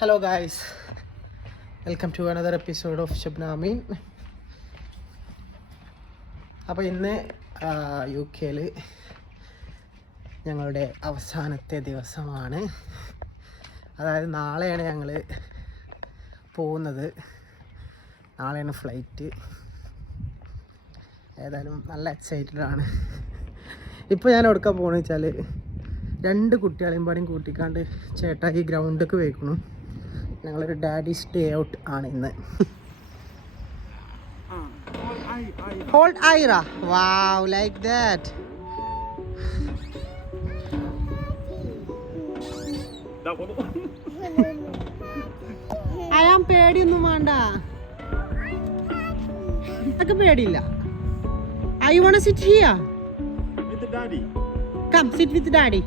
Hello guys, welcome to another episode of ഷബ്നാമീൻ. അപ്പോൾ ഇന്ന് യു കെയിൽ ഞങ്ങളുടെ അവസാനത്തെ ദിവസമാണ്. അതായത് നാളെയാണ് ഞങ്ങൾ പോകുന്നത്. നാളെയാണ് ഫ്ലൈറ്റ്. ഏതായാലും നല്ല എക്സൈറ്റഡ് ആണ്. ഇപ്പോൾ ഞാൻ എവിടേക്കാണ് പോകുന്നത് വെച്ചാൽ, 2 കുട്ടികളെയും പാടിയും കൂട്ടിക്കാണ്ട് ചേട്ടാ ഈ ഗ്രൗണ്ടിലേക്ക് പോയിക്കണു. ഞങ്ങളൊരു ഡാഡി സ്റ്റേ ഔട്ട് ആണ് ഇന്ന്. Hold Aira. Wow, like that. Ayaan പേടിയൊന്നും വേണ്ട, അതൊക്കെ പേടിയില്ല. I wanna sit here. With the daddy. Come, sit with daddy.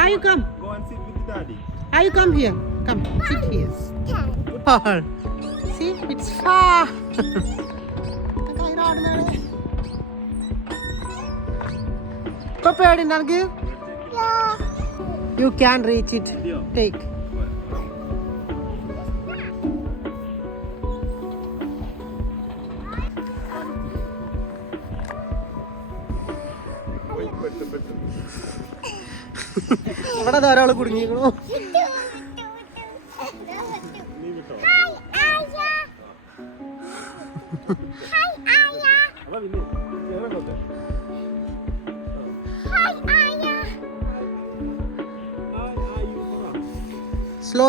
Are you come? Go and sit with the daddy. Are you come here? Come, sit here. Oh, see, it's far. Prepared in Angu? Yeah. You can reach it. Take. ഇവിടെ ധാരാൾ കുടുങ്ങിക്കണു.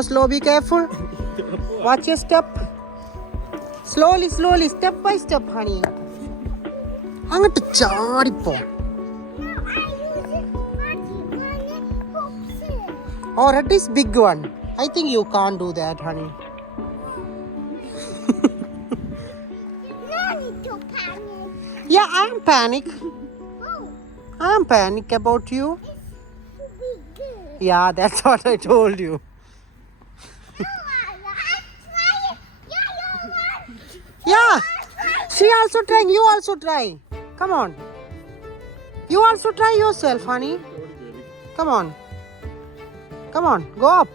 Slow, be careful. Watch your step. Slowly, step by step, honey. അങ്ങോട്ട് ചാടിപ്പോ. Oh, that is big one. I think you can't do that, honey. No need to panic. Yeah, I am panic. Oh, I am panic about you. it's big. Yeah, that's what I told you. Yeah. She also trying. You also try. Come on. You also try yourself, honey. Come on. Come on, go up.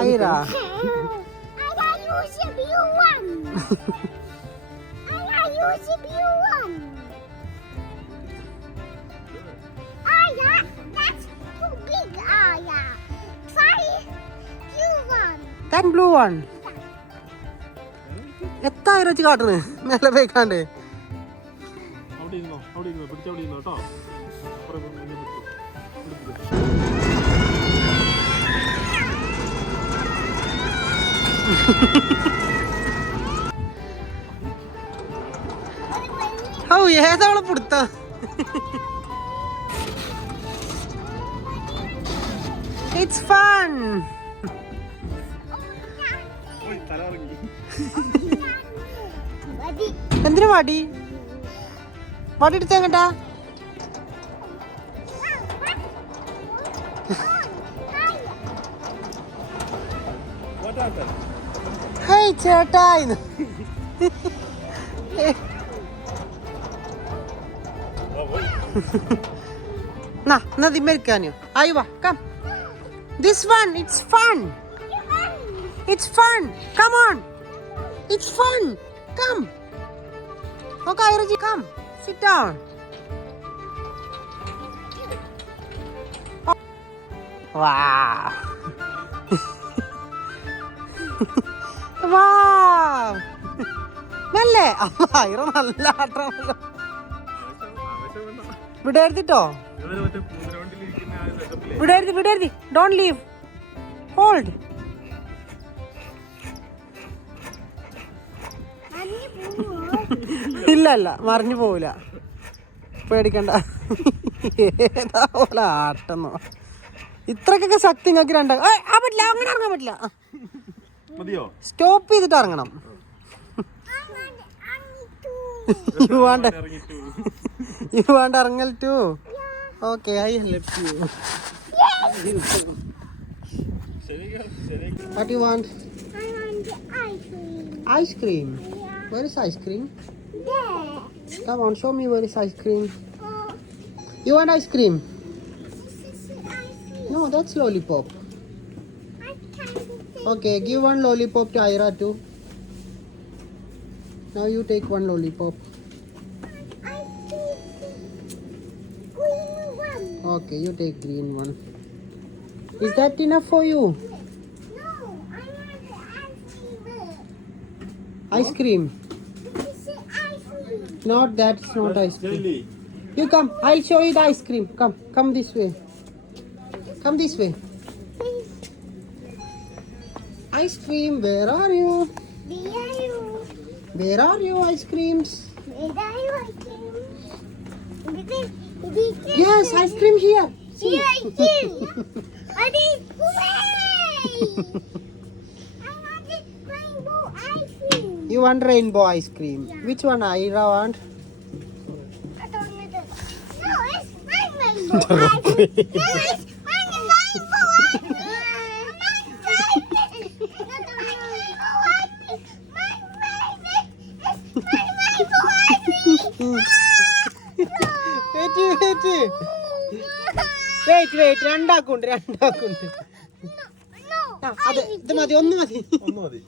Ira. That's too big, Aya. Try you one. That blue one. എത്താ ഇറച്ചി കാട്ടണ് മേലെ പോയിക്കാണ്ട്. ഓ, ഏതവളെ പിടുത്ത. It's fun. എന്തിനു വാടി വാടി എടുത്ത എങ്ങട്ടാ? ഹേയ് ചേട്ടാ, എന്നാ ദിമ്മരിക്കാനോ? ആയി വാ, come. This one, it's fun. It's fun. Come on. It's fun. Come. Okay, Iraji, come. Sit down. Oh. Wow. Wow. Melle. Ira നല്ല ആട്ടമാണല്ലോ. വിടരുതിട്ടോ. വിടരുതി. Don't leave. Hold. ഇല്ല, മറിഞ്ഞു പോവില്ല, പേടിക്കണ്ട. ഏതാ പോലെ ആട്ടെന്നോ. ഇത്രക്കൊക്കെ ശക്തി നിങ്ങൾക്ക് പറ്റില്ല, അങ്ങനെ ഇറങ്ങാൻ പറ്റില്ല. സ്റ്റോപ്പ് ചെയ്തിട്ട് ഇറങ്ങണം. യു വാണ്ട് ഇറങ്ങൽ to. Okay, I let you. What do you want? I want the ice cream. Ice cream. Yeah. Where is ice cream? There. Come on, show me where is ice cream. Oh, You want ice cream? this is ice cream. No, that's lollipop. I can't take Okay, give one lollipop to Ira too. Now you take one lollipop. I take the green one. Okay, you take green one. Is that enough for you? No, I want the Ice cream. This is ice cream. Not that, it's not ice cream. Jelly. You come, I'll show you the ice cream. Come this way. Come this way. Ice cream, where are you? Where are you? Where are you, ice creams? Where are you, ice cream? Yes, ice cream here. See. Here, here. And it's way. I want the rainbow ice cream. You want rainbow ice cream? Which one Ira want? I don't know the. No, it's my rainbow ice cream. No, it's my rainbow ice cream. Wait, രണ്ടാക്കുണ്ട്. ആ, അതെ, ഇത് മതി, ഒന്ന് മതി. ഒന്ന് മതി.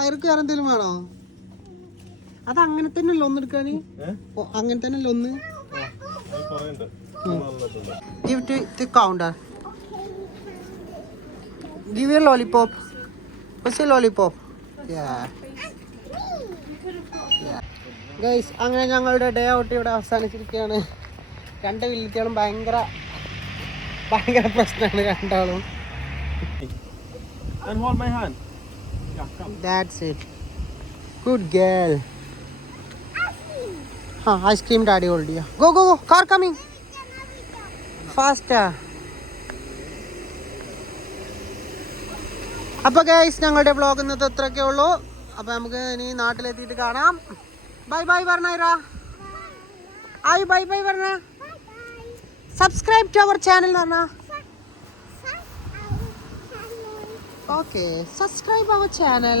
അവർക്ക് വേറെ എന്തെങ്കിലും വേണോ? അത് അങ്ങനെ തന്നെയല്ലോ ഒന്ന് എടുക്കാന്. ഓ, അങ്ങനെ തന്നെയല്ലോ ഒന്ന്. Give to the counter. Give your lollipop. What's your lollipop? Yeah. Guys, അങ്ങനെ ഞങ്ങളുടെ ഡേ ഔട്ട് ഇവിടെ അവസാനിച്ചിരിക്കുകയാണ്. രണ്ട് വില്ലികളും ഭയങ്കര പ്രശ്നമാണ് രണ്ടാളും. And hold my hand. Yeah, come. That's it. Good girl. Ice cream daddy hold you. Go. Car coming. Faster. അപ്പോൾ ഗൈസ് ഞങ്ങളുടെ വ്ളോഗ് ഇന്നത്തെ അത്രയൊക്കെ ഉള്ളൂ. അപ്പോൾ നമുക്ക് ഇനി നാട്ടിലെത്തിയിട്ട് കാണാം. ബൈ പറഞ്ഞ ആയി ബൈ പറഞ്ഞ. സബ്സ്ക്രൈബ് ടു അവർ ചാനൽ പറഞ്ഞ. Okay, subscribe our channel.